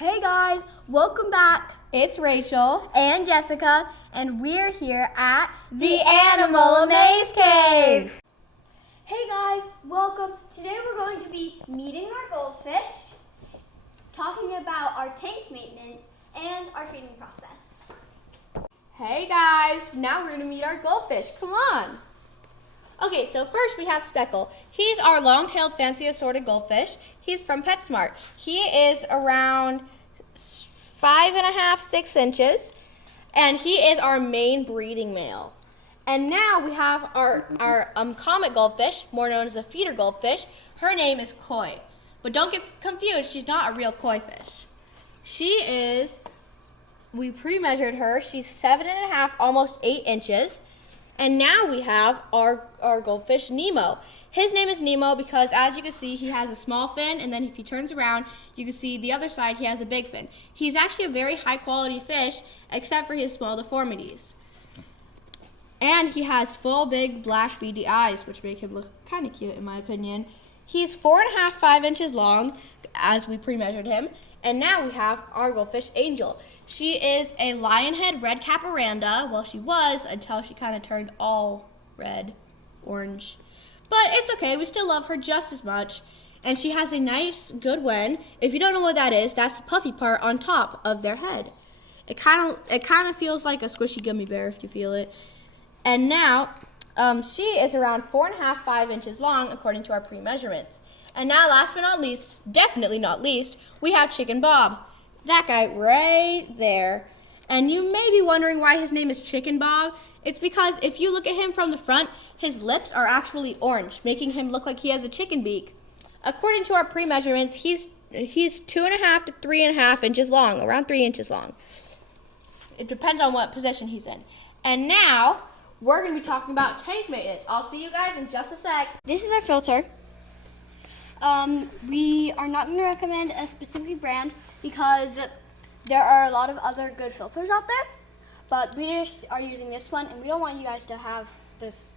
Hey guys, welcome back. It's Rachel And Jessica, and we're here at the Animal Amaze Cave. Hey guys, welcome. Today we're going to be meeting our goldfish, talking about our tank maintenance, and our feeding process. Hey guys, now we're gonna meet our goldfish. Come on. Okay, so first we have Speckle. He's our long-tailed fancy assorted goldfish. He's from PetSmart. He is around 5.5, 6 inches, and he is our main breeding male. And now we have our comet goldfish, more known as a feeder goldfish. Her name is Koi, but don't get confused. She's not a real koi fish. We pre-measured her. She's 7.5, almost 8 inches. And now we have our goldfish, Nemo. His name is Nemo because, as you can see, he has a small fin, and then if he turns around, you can see the other side, he has a big fin. He's actually a very high-quality fish, except for his small deformities. And he has full, big, black, beady eyes, which make him look kind of cute, in my opinion. He's 4.5, 5 inches long, as we pre-measured him. And now we have our goldfish, Angel. She is a lionhead red caparanda. Well, she was until she kind of turned all red, orange. But it's okay. We still love her just as much. And she has a nice, good wen. If you don't know what that is, that's the puffy part on top of their head. It kind of feels like a squishy gummy bear if you feel it. And now, she is around 4.5, 5 inches long, according to our pre-measurements. And now, last but not least, definitely not least, we have Chicken Bob. That guy right there. And you may be wondering why his name is Chicken Bob. It's because if you look at him from the front, his lips are actually orange, making him look like he has a chicken beak. According to our pre-measurements, he's 2.5 to 3.5 inches long, around 3 inches long. It depends on what position he's in. And now, we're going to be talking about tank maintenance. I'll see you guys in just a sec. This is our filter. We are not going to recommend a specific brand because there are a lot of other good filters out there, but we just are using this one, and we don't want you guys to have this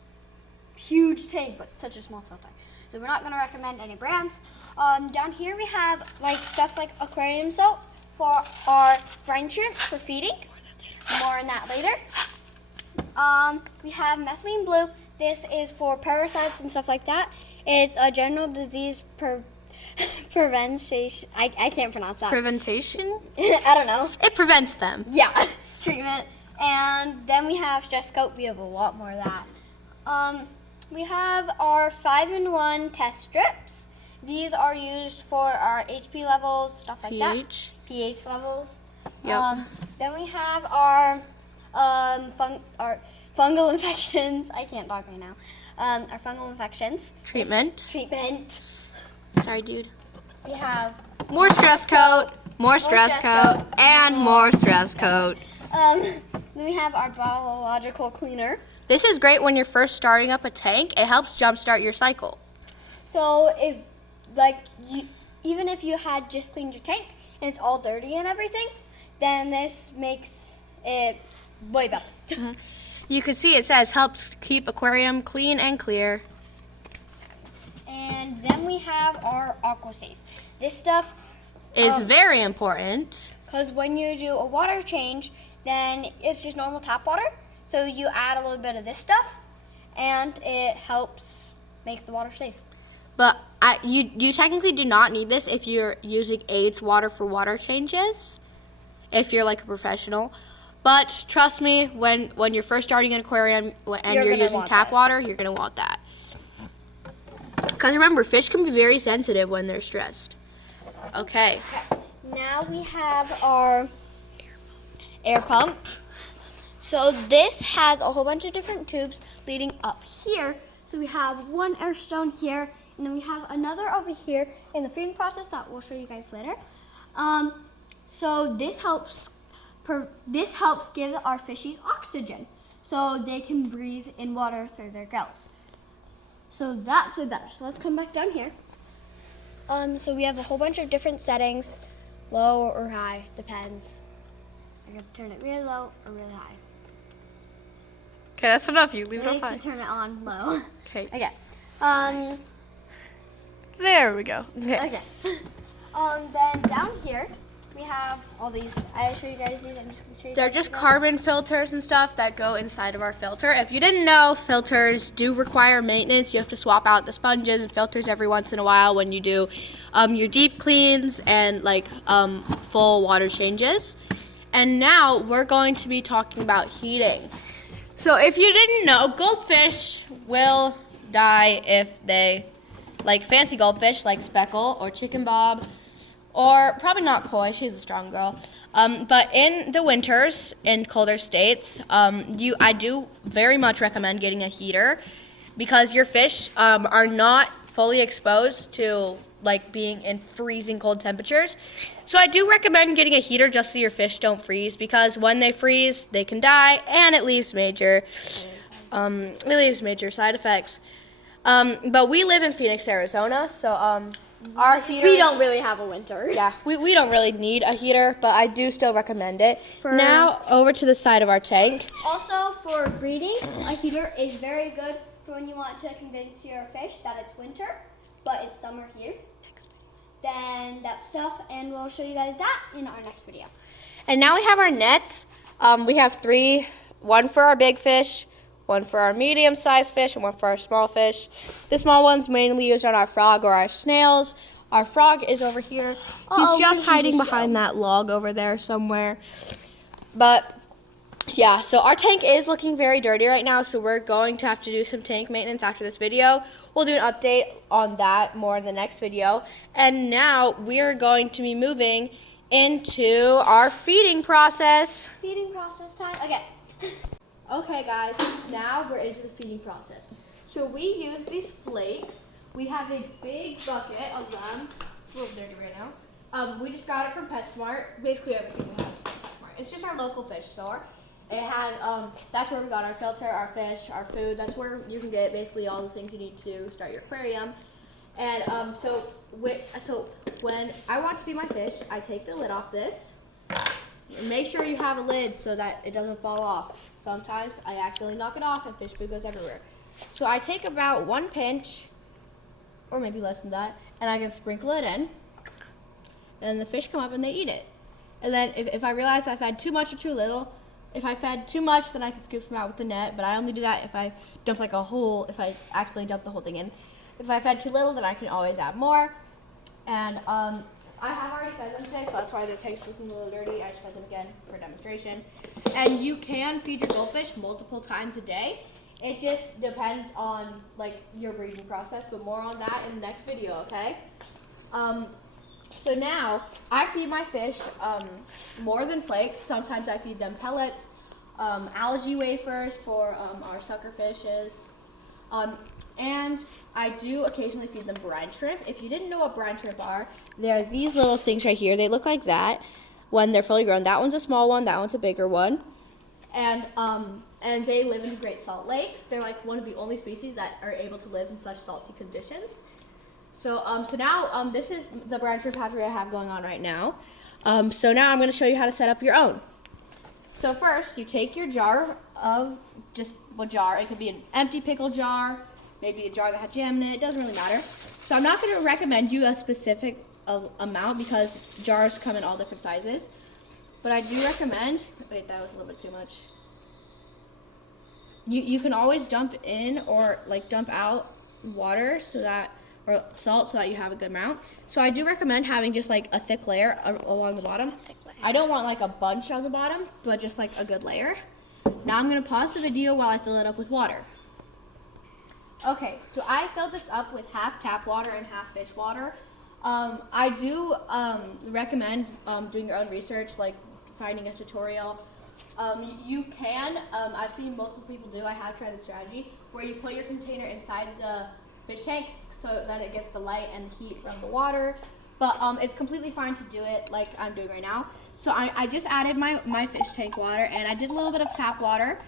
huge tank but such a small filter. So we're not going to recommend any brands. Down here we have stuff like aquarium salt for our brine shrimp for feeding. More on that later. We have methylene blue. This is for parasites and stuff like that. It's a general disease prevention. I can't pronounce that. Prevention? I don't know. It prevents them. Yeah, treatment. And then we have Stress Coat. We have a lot more of that. We have our 5-in-1 test strips. These are used for our HP levels, stuff like that. pH levels. Yep. Then we have our fungal infections. I can't talk right now. Our fungal infections. Treatment. Sorry, dude. We have more stress coat, more stress coat, and more stress coat. then we have our biological cleaner. This is great when you're first starting up a tank. It helps jumpstart your cycle. So if even if you had just cleaned your tank and it's all dirty and everything, then this makes it way better. Mm-hmm. You can see it says helps keep aquarium clean and clear. And then we have our AquaSafe. This stuff is very important because when you do a water change, then it's just normal tap water. So you add a little bit of this stuff, and it helps make the water safe. But you technically do not need this if you're using aged water for water changes, if you're like a professional. But trust me, when you're first starting an aquarium and you're using tap water, you're going to want that. Because remember, fish can be very sensitive when they're stressed. Okay. Now we have our air pump. So this has a whole bunch of different tubes leading up here. So we have one air stone here, and then we have another over here in the feeding process that we'll show you guys later. So this helps give our fishies oxygen so they can breathe in water through their gills. So that's way better. So let's come back down here. So we have a whole bunch of different settings, low or high, depends. I'm gonna turn it really low or really high. Okay, that's enough. You leave it on high. Turn it on low. Okay. Okay. There we go. Okay. Okay. Then down here we we have all these. I show you guys these. I'm just gonna show you. They're guys just these. carbon filters and stuff that go inside of our filter. If you didn't know, filters do require maintenance. You have to swap out the sponges and filters every once in a while when you do your deep cleans and like full water changes. And now we're going to be talking about heating. So if you didn't know, goldfish will die if they, like fancy goldfish like speckle or chicken bob, or probably not koi, she's a strong girl. But in the winters, in colder states, I do very much recommend getting a heater because your fish are not fully exposed to like being in freezing cold temperatures. So I do recommend getting a heater just so your fish don't freeze, because when they freeze, they can die, and it leaves major side effects. But we live in Phoenix, Arizona, so our heater. We don't really have a winter. Yeah, we don't really need a heater, but I do still recommend it. Now over to the side of our tank. Also, for breeding, a heater is very good for when you want to convince your fish that it's winter, but it's summer here. Then that stuff, and we'll show you guys that in our next video. And now we have our nets. We have 3, one for our big fish, one for our medium-sized fish, and one for our small fish. The small one's mainly used on our frog or our snails. Our frog is over here. He's just hiding behind that log over there somewhere. But yeah, so our tank is looking very dirty right now, so we're going to have to do some tank maintenance after this video. We'll do an update on that more in the next video. And now we're going to be moving into our feeding process. Feeding process time. Okay. Okay guys, now we're into the feeding process. So we use these flakes. We have a big bucket of them. It's a little dirty right now. We just got it from PetSmart. Basically everything we have is from PetSmart. It's just our local fish store. It had, that's where we got our filter, our fish, our food. That's where you can get basically all the things you need to start your aquarium. And so when I want to feed my fish, I take the lid off this. And make sure you have a lid so that it doesn't fall off. Sometimes I accidentally knock it off and fish food goes everywhere. So I take about 1 pinch, or maybe less than that, and I can sprinkle it in. And the fish come up and they eat it. And then if I realize I've had too much or too little, if I fed too much, then I can scoop some out with the net, but I only do that if I dump like a whole, if I accidentally dump the whole thing in. If I fed too little, then I can always add more. And I have already fed them today, so that's why their tank's looking a little dirty. I just fed them again for demonstration. And you can feed your goldfish multiple times a day. It just depends on like your breeding process, but more on that in the next video, okay? So now I feed my fish more than flakes. Sometimes I feed them pellets, algae wafers for our sucker fishes, and I do occasionally feed them brine shrimp. If you didn't know what brine shrimp are, they're these little things right here. They look like that when they're fully grown. That one's a small one, that one's a bigger one. And they live in the Great Salt Lakes. They're like one of the only species that are able to live in such salty conditions. So now this is the brine shrimp hatchery I have going on right now. So now I'm going to show you how to set up your own. So first, you take your jar of just a jar. It could be an empty pickle jar, maybe a jar that had jam in it. It doesn't really matter. So I'm not going to recommend you a specific amount because jars come in all different sizes. But I do recommend, wait, that was a little bit too much. You can always dump in or like dump out water or salt so that you have a good amount. So I do recommend having just like a thick layer along the bottom. I don't want like a bunch on the bottom, but just like a good layer. Now I'm gonna pause the video while I fill it up with water. Okay, so I filled this up with half tap water and half fish water. I do recommend doing your own research, like finding a tutorial. You can, I've seen multiple people do, I have tried the strategy, where you put your container inside the fish tanks so that it gets the light and the heat from the water. But it's completely fine to do it like I'm doing right now. So I just added my fish tank water and I did a little bit of tap water.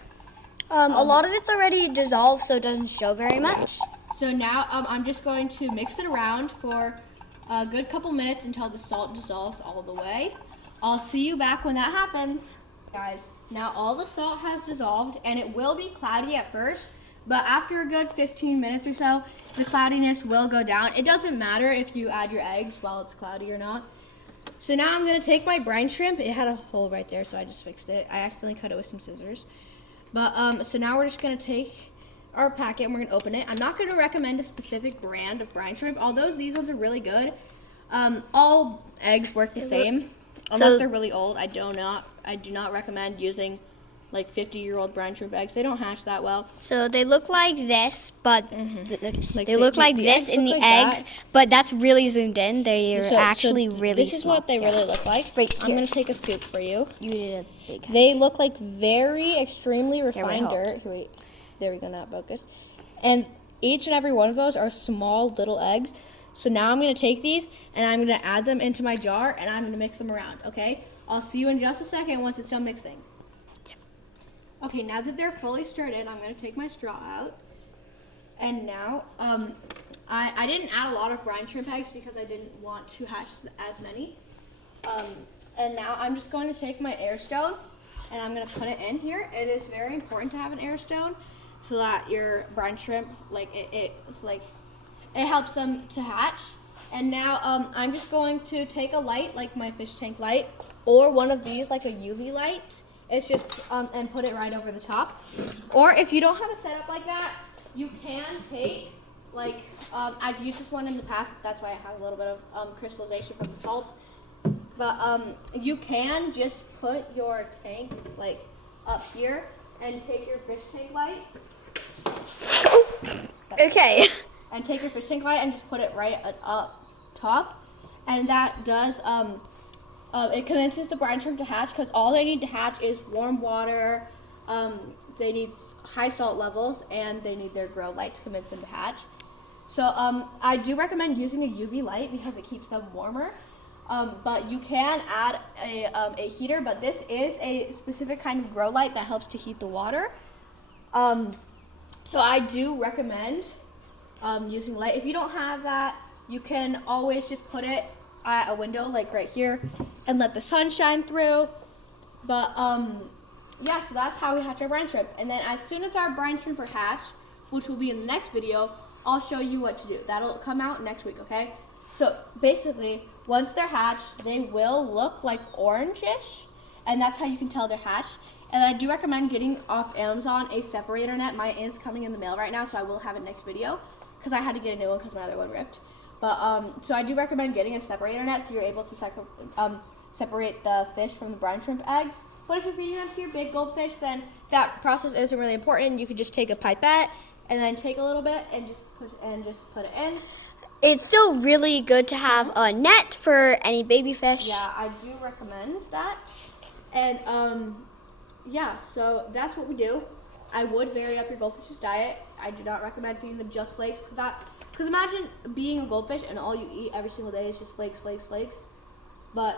A lot of it's already dissolved, so it doesn't show very much. So now I'm just going to mix it around for a good couple minutes until the salt dissolves all the way. I'll see you back when that happens. Guys, now all the salt has dissolved and it will be cloudy at first, but after a good 15 minutes or so, the cloudiness will go down. It doesn't matter if you add your eggs while it's cloudy or not. So now I'm gonna take my brine shrimp. It had a hole right there, so I just fixed it. I accidentally cut it with some scissors. But so now we're just gonna take our packet and we're gonna open it. I'm not gonna recommend a specific brand of brine shrimp, although these ones are really good. All eggs work the same, unless they're really old. I do not recommend using like 50-year-old brine shrimp eggs. They don't hatch that well. So they look like this, but Like they look like the this eggs in the look like eggs, that. but that's really zoomed in. They're actually really This is small. what they really look like. Right I'm here. gonna take a scoop for you. You did a big cut. They look like very extremely we refined hold. dirt. Wait, there we go, not focus. And each and every one of those are small little eggs. So now I'm gonna take these and I'm gonna add them into my jar and I'm gonna mix them around, okay? I'll see you in just a second once it's done mixing. Okay, now that they're fully stirred in, I'm gonna take my straw out. And now, I didn't add a lot of brine shrimp eggs because I didn't want to hatch as many. And now I'm just going to take my air stone and I'm gonna put it in here. It is very important to have an air stone so that your brine shrimp, it helps them to hatch. And now I'm just going to take a light, like my fish tank light, or one of these, like a UV light. It's just, and put it right over the top. Or if you don't have a setup like that, you can take, like, I've used this one in the past, that's why it has a little bit of crystallization from the salt. But you can just put your tank, like, up here and take your fish tank light. Okay. And take your fish tank light and just put it right up top. And that does, it convinces the brine shrimp to hatch because all they need to hatch is warm water, they need high salt levels, and they need their grow light to convince them to hatch. So I do recommend using a UV light because it keeps them warmer. But you can add a heater, but this is a specific kind of grow light that helps to heat the water. So I do recommend using light. If you don't have that, you can always just put it at a window, like right here, and let the sun shine through. But yeah, so that's how we hatch our brine shrimp. And then as soon as our brine shrimp are hatched, which will be in the next video, I'll show you what to do. That'll come out next week, okay? So basically, once they're hatched, they will look like orangish, and that's how you can tell they're hatched. And I do recommend getting off Amazon a separator net. Mine is coming in the mail right now, so I will have it next video because I had to get a new one because my other one ripped. But so I do recommend getting a separator net so you're able to separate the fish from the brine shrimp eggs. But if you're feeding them to your big goldfish, then that process isn't really important. You could just take a pipette and then take a little bit and just put it in. It's still really good to have a net for any baby fish. Yeah, I do recommend that. And yeah, so that's what we do. I would vary up your goldfish's diet. I do not recommend feeding them just flakes because imagine being a goldfish and all you eat every single day is just flakes, flakes, flakes. But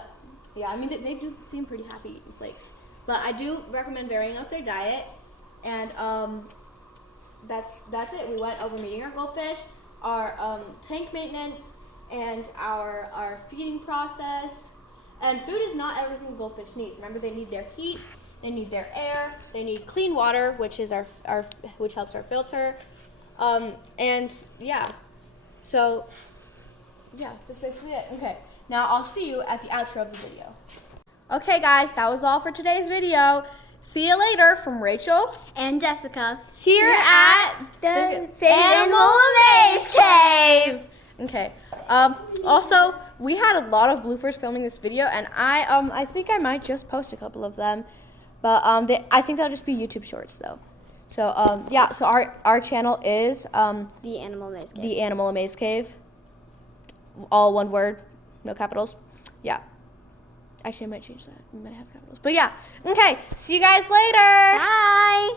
yeah, I mean they do seem pretty happy eating flakes. But I do recommend varying up their diet. And that's it. We went over meeting our goldfish, our tank maintenance, and our feeding process. And food is not everything goldfish needs. Remember, they need their heat, they need their air, they need clean water, which is which helps our filter. And yeah, so yeah, that's basically it. Okay, now I'll see you at the outro of the video. Okay, guys, that was all for today's video. See you later from Rachel And Jessica here at the Animal Maze Cave. Okay. Also, we had a lot of bloopers filming this video, and I think I might just post a couple of them, but I think they'll just be YouTube shorts though. So yeah. So our channel is The Animal Maze Cave. The Animal Maze Cave. All one word, no capitals. Yeah. Actually, I might change that. We might have capitals, but yeah. Okay. See you guys later. Bye.